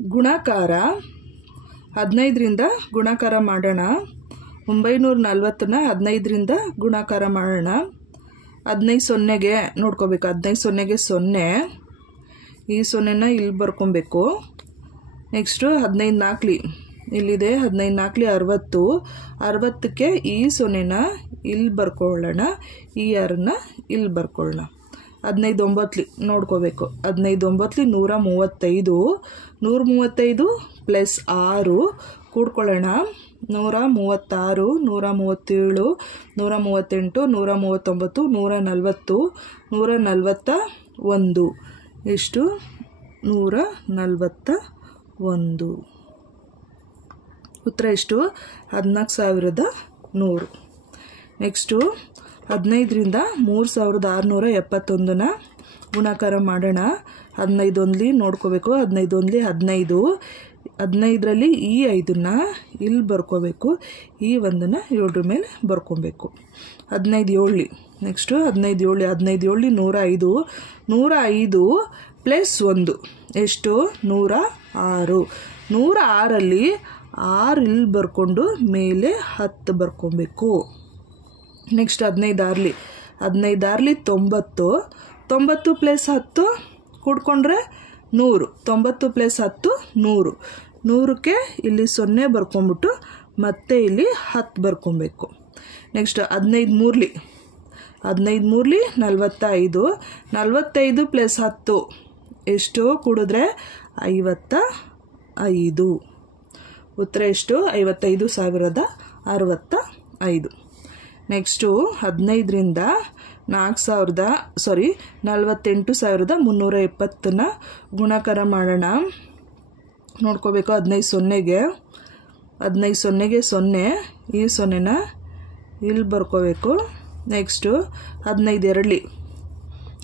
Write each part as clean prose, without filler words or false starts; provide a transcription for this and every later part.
ಗುಣಾಕಾರ 15ರಿಂದ ಗುಣಾಕಾರ ಮಾಡೋಣ. 940ನ 15ರಿಂದ ಗುಣಾಕಾರ ಮಾಡೋಣ. 15 ಸೊನ್ನೆಗೆ ನೋಡ್ಕೋಬೇಕು. 15 ಸೊನ್ನೆಗೆ 0, ಈ ಸೊನ್ನೆನ ಇಲ್ಲಿ ಬರ್ಕೊಬೇಕು. ನೆಕ್ಸ್ಟು 15 ನಾಲ್ಕಲಿ ಇಲ್ಲಿದೆ. 15 ನಾಲ್ಕಲಿ 60, 60ಕ್ಕೆ ಈ ಸೊನ್ನೆನ ಇಲ್ಲಿ ಬರ್ಕೊಳ್ಳೋಣ, ಈ 6ನ ಇಲ್ಲಿ ಬರ್ಕೊಳ್ಳೋಣ. 15 9ಲಿ ನೋಡ್ಕೋಬೇಕು. 15 9ಲಿ 135, 135 ಪ್ಲಸ್ 6 ಕೂಡ್ಕೊಳ್ಳೋಣ. 136, 137, 138, 139, 140, 141. ಎಷ್ಟು? 141. ಉತ್ತರ ಎಷ್ಟು? 14,100. ನೆಕ್ಸ್ಟು 15ರಿಂದ 3,671ನ ಗುಣಾಕಾರ ಮಾಡೋಣ. 15 ಒಂದ್ಲಿ ನೋಡ್ಕೋಬೇಕು. 15 ಒಂದ್ಲಿ 15, 15ರಲ್ಲಿ ಈ 5ನ್ನ ಇಲ್ಲಿ ಬರ್ಕೋಬೇಕು, ಈ 1ನ್ನ 7 ಮೇಲೆ ಬರ್ಕೊಬೇಕು. 15 7ಲಿ ನೆಕ್ಸ್ಟು 15 7ಲಿ 15 7ಲಿ 105, 105 ಪ್ಲಸ್ 1 ಎಷ್ಟು? 106. 106ರಲ್ಲಿ 6 ಇಲ್ಲಿ ಬರ್ಕೊಂಡು ಮೇಲೆ 10 ಬರ್ಕೊಬೇಕು. Next 15 6ಲಿ 90, 90 plus 10 ಕೂಡ್ಕೊಂಡ್ರೆ 100, 90 plus 10 100. 100ಕ್ಕೆ ಇಲ್ಲಿ 0 ಬರ್ಕೊಂಬಿಟ್ಟು ಮತ್ತೆ ಇಲ್ಲಿ 10 ಬರ್ಕೊಬೇಕು. ನೆಕ್ಸ್ಟ್ 15 3ಲಿ 45, 45 ಪ್ಲಸ್ 10 ಎಷ್ಟು ಕೂಡಿದ್ರೆ 55. ಉತ್ತರ ಎಷ್ಟು? 55,065. ನೆಕ್ಸ್ಟು 15ರಿಂದ 48,370ನ ಗುಣಾಕಾರ ಮಾಡೋಣ. ನೋಡ್ಕೋಬೇಕು. 15 ಸೊನ್ನೆಗೆ 0, ಈ ಸೊನ್ನೆನ ಇಲ್ಲಿ ಬರ್ಕೋಬೇಕು. ನೆಕ್ಸ್ಟು 15 2ಲಿ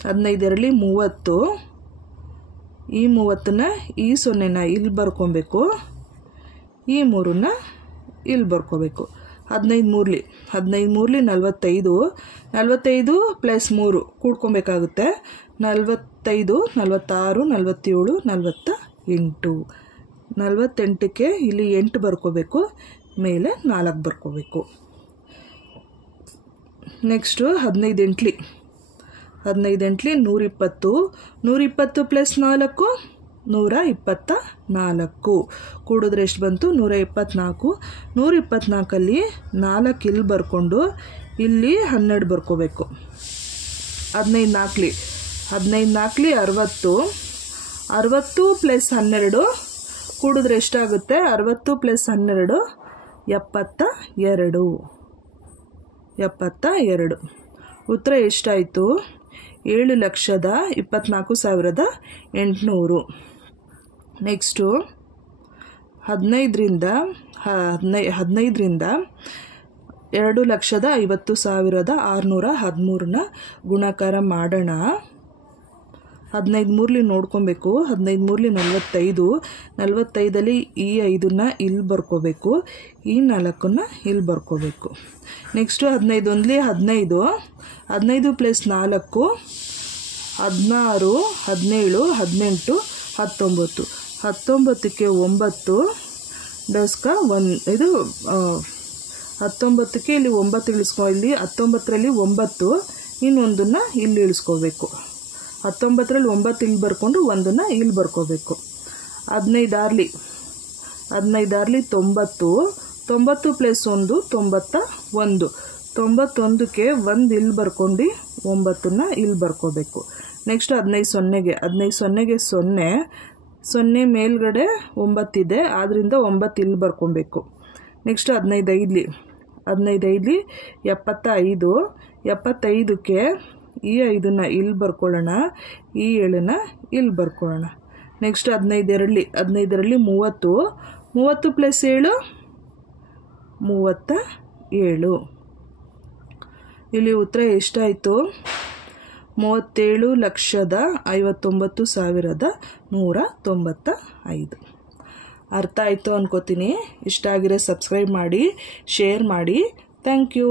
30, ಈ 30ನ ಈ ಸೊನ್ನೆನ ಇಲ್ಲಿ ಬರ್ಕೊಬೇಕು, ಈ 3ನ ಇಲ್ಲಿ ಬರ್ಕೋಬೇಕು. 15 3ಲಿ 45, 45 ಪ್ಲಸ್ 3 ಕೂಡ್ಕೊಬೇಕಾಗುತ್ತೆ. 45, 46, 47, 48. 48ಕ್ಕೆ ಇಲ್ಲಿ 8 ಬರ್ಕೋಬೇಕು, ಮೇಲೆ 4 ಬರ್ಕೋಬೇಕು. Next 15 8ಲಿ 120, 120 plus 4 124. ಕೂಡಿದ್ರೆ ಎಷ್ಟು ಬಂತು? 124. 124ಅಲ್ಲಿ 4 ಇಲ್ಲಿ ಬರ್ಕೊಂಡು ಇಲ್ಲಿ 12 ಬರ್ಕೋಬೇಕು. 15 4ಲಿ 60, 60 ಪ್ಲಸ್ 12 ಕೂಡಿದ್ರೆ ಎಷ್ಟಾಗುತ್ತೆ? 60 ಪ್ಲಸ್ 12 72. ಉತ್ತರ ಎಷ್ಟಾಯಿತು? 7,24,800. ನೆಕ್ಸ್ಟು 15ರಿಂದ 2,50,613ನ ಗುಣಾಕಾರ ಮಾಡೋಣ. 15 3ಲಿ ನೋಡ್ಕೊಬೇಕು. 15 3ಲಿ 45, 45ಅಲ್ಲಿ ಈ 5ನ್ನ ಇಲ್ಲಿ ಬರ್ಕೋಬೇಕು, ಈ 4ನ್ನ ಇಲ್ಲಿ ಬರ್ಕೋಬೇಕು. Next 15 1ಲಿ 15, 15 plus 4 16, 17, 18, 19. 19ಕ್ಕೆ 9 ಡಸ್ಕ 1 ಇದು 19ಕ್ಕೆ ಇಲ್ಲಿ 9 ಇಳಿಸ್ಕೊ. ಇಲ್ಲಿ 19ರಲ್ಲಿ 9 ಇನ್ನೊಂದನ್ನು ಇಲ್ಲಿ ಇಳಿಸ್ಕೋಬೇಕು. 19ರಲ್ಲಿ 9 ಇಲ್ಲಿ ಬರ್ಕೊಂಡು 1ನ್ನ ಇಲ್ಲಿ ಬರ್ಕೋಬೇಕು. 15 6ಲಿ 90, 90 ಪ್ಲಸ್ 1 91. 91ಕ್ಕೆ 1 ಇಲ್ಲಿ ಬರ್ಕೊಂಡು 9ನ್ನ ಇಲ್ಲಿ ಬರ್ಕೋಬೇಕು. ನೆಕ್ಸ್ಟ್ 15 0ಗೆ 0 ಮೇಲ್ಗಡೆ 9 ಇದೆ, ಆದ್ದರಿಂದ 9 ಇಲ್ಲಿ ಬರ್ಕೊಬೇಕು. ನೆಕ್ಸ್ಟ್ 15 5ಲಿ 75ಕ್ಕೆ ಈ 5ನ್ನ ಇಲ್ಲಿ ಬರ್ಕೊಳ್ಳೋಣ, ಈ 7ನ ಇಲ್ಲಿ ಬರ್ಕೊಳ್ಳೋಣ. Next 15 2ರಲ್ಲಿ 30 plus 7 37. ಇಲ್ಲಿ ಉತ್ತರ ಎಷ್ಟಾಯಿತು? 37,59,195. ಅರ್ಥ ಆಯಿತು ಅನ್ಕೋತೀನಿ. ಇಷ್ಟ ಆಗಿರೋ ಸಬ್ಸ್ಕ್ರೈಬ್ ಮಾಡಿ, ಶೇರ್ ಮಾಡಿ. Thank you.